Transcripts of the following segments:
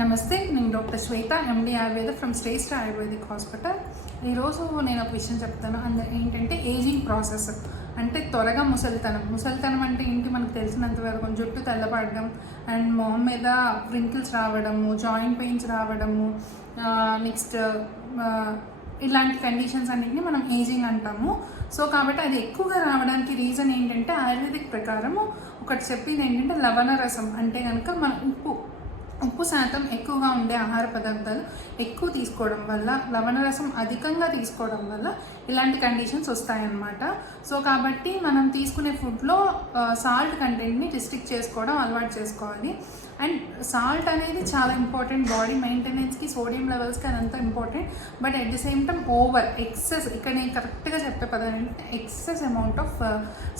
నమస్తే, నేను doctor Shweta, MD Ayurveda from state ayurvedic hospital. ఈరోజు నేను ఒక విషయం చెప్తాను. ఏంటంటే ఏజింగ్ ప్రాసెస్ అంటే త్వరగా ముసలితనం అంటే ఏంటి మనకు తెలిసినంత వరకు జుట్టు తెల్లపడడం అండ్ మొహం మీద వ్రింకిల్స్ రావడము, జాయింట్ పెయిన్స్ రావడము, నెక్స్ట్ ఇలాంటి కండిషన్స్ అన్నింటినీ మనం ఏజింగ్ అంటాము. సో కాబట్టి అది ఎక్కువగా రావడానికి రీజన్ ఏంటంటే ఆయుర్వేదిక్ ప్రకారము ఒకటి చెప్పింది ఏంటంటే లవణ రసం అంటే కనుక మన ఉప్పు శాతం ఎక్కువగా ఉండే ఆహార పదార్థాలు ఎక్కువ తీసుకోవడం వల్ల, లవణరసం అధికంగా తీసుకోవడం వల్ల ఇలాంటి కండిషన్స్ వస్తాయన్నమాట. సో కాబట్టి మనం తీసుకునే ఫుడ్లో సాల్ట్ కంటెంట్ని రిస్ట్రిక్ట్ చేసుకోవడం అలవాటు చేసుకోవాలి. అండ్ సాల్ట్ అనేది చాలా ఇంపార్టెంట్ బాడీ మెయింటెనెన్స్కి, సోడియం లెవెల్స్కి అదంతా important. But at the same time excess, ఇక్కడ నేను కరెక్ట్గా చెప్పే పదం ఏంటంటే ఎక్సెస్ అమౌంట్ ఆఫ్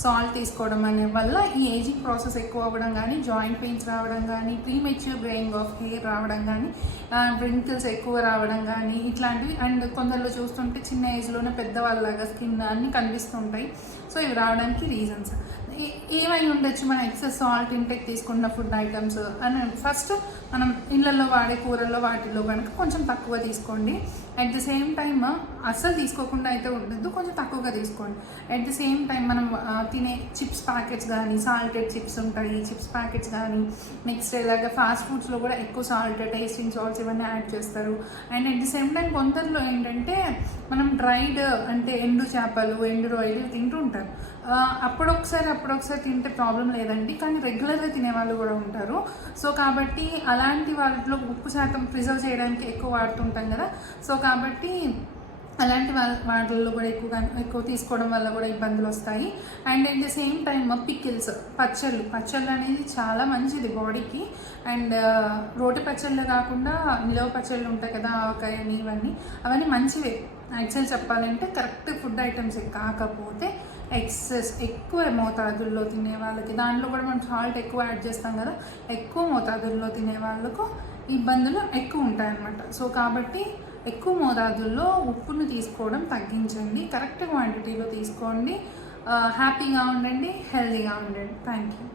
సాల్ట్ తీసుకోవడం అనే వల్ల ఈ ఏజింగ్ ప్రాసెస్ ఎక్కువ అవ్వడం కానీ, జాయింట్ పెయిన్స్ రావడం కానీ, ప్రీమెచ్యూర్ గ్రేయింగ్ ఆఫ్ హెయిర్ రావడం కానీ, వ్రింకిల్స్ ఎక్కువ రావడం కానీ ఇట్లాంటివి. అండ్ కొందరిలో చూస్తుంటే చిన్న ఏజ్లోనే పెద్దవాళ్ళలాగా స్కిన్ అన్నీ కనిపిస్తుంటాయి. సో ఇవి రావడానికి రీజన్స్ ఏమై ఉండొచ్చు? మన ఎక్సెస్ సాల్ట్ ఇంటేక్ తీసుకున్న ఫుడ్ ఐటమ్స్ అని ఫస్ట్ మనం ఇళ్ళల్లో వాడే కూరల్లో వాటిల్లో కనుక కొంచెం తక్కువ తీసుకోండి. అట్ ది సేమ్ టైమ్ అస్సలు తీసుకోకుండా అయితే ఉండద్దు, కొంచెం తక్కువగా తీసుకోండి. అట్ ది సేమ్ టైం మనం తినే చిప్స్ ప్యాకెట్స్ కానీ, సాల్టెడ్ చిప్స్ ఉంటాయి, చిప్స్ ప్యాకెట్స్ కానీ, నెక్స్ట్ ఇలాగ ఫాస్ట్ ఫుడ్స్లో కూడా ఎక్కువ సాల్ట్, టేస్టింగ్ సాల్ట్స్ ఇవన్నీ యాడ్ చేస్తారు. And at the same time కొందరిలో ఏంటంటే మనం డ్రైడ్ అంటే ఎండు చేపలు, ఎండు రొయ్యలు తింటూ ఉంటారు. అప్పుడొకసారి తింటే ప్రాబ్లం లేదండి, కానీ రెగ్యులర్గా తినేవాళ్ళు కూడా ఉంటారు. సో కాబట్టి అలాంటి వాటిలో ఉప్పు శాతం ప్రిజర్వ్ చేయడానికి ఎక్కువ వాడుతుంటాం కదా. సో కాబట్టి అలాంటి వాటిల్లో కూడా ఎక్కువ తీసుకోవడం వల్ల కూడా ఇబ్బందులు వస్తాయి. And at the same time pickles, పచ్చళ్ళు అనేది చాలా మంచిది బాడీకి. అండ్ రోటి పచ్చళ్ళు కాకుండా నిలవ పచ్చళ్ళు ఉంటాయి కదా, ఆవకాయని, అవన్నీ మంచివే. యాక్చువల్ చెప్పాలంటే కరెక్ట్ ఫుడ్ ఐటమ్స్ కాకపోతే ఎక్సెస్ ఎక్కువ మోతాదుల్లో తినే వాళ్ళకి, దాంట్లో కూడా మనం సాల్ట్ ఎక్కువ యాడ్ చేస్తాం కదా, ఎక్కువ మోతాదుల్లో తినే వాళ్ళకు ఇబ్బందులు ఎక్కువ ఉంటాయన్నమాట. సో కాబట్టి ఎక్కువ మోతాదుల్లో ఉప్పును తీసుకోవడం తగ్గించండి, కరెక్ట్ క్వాంటిటీలో తీసుకోండి. హ్యాపీగా ఉండండి, హెల్తీగా ఉండండి. Thank you.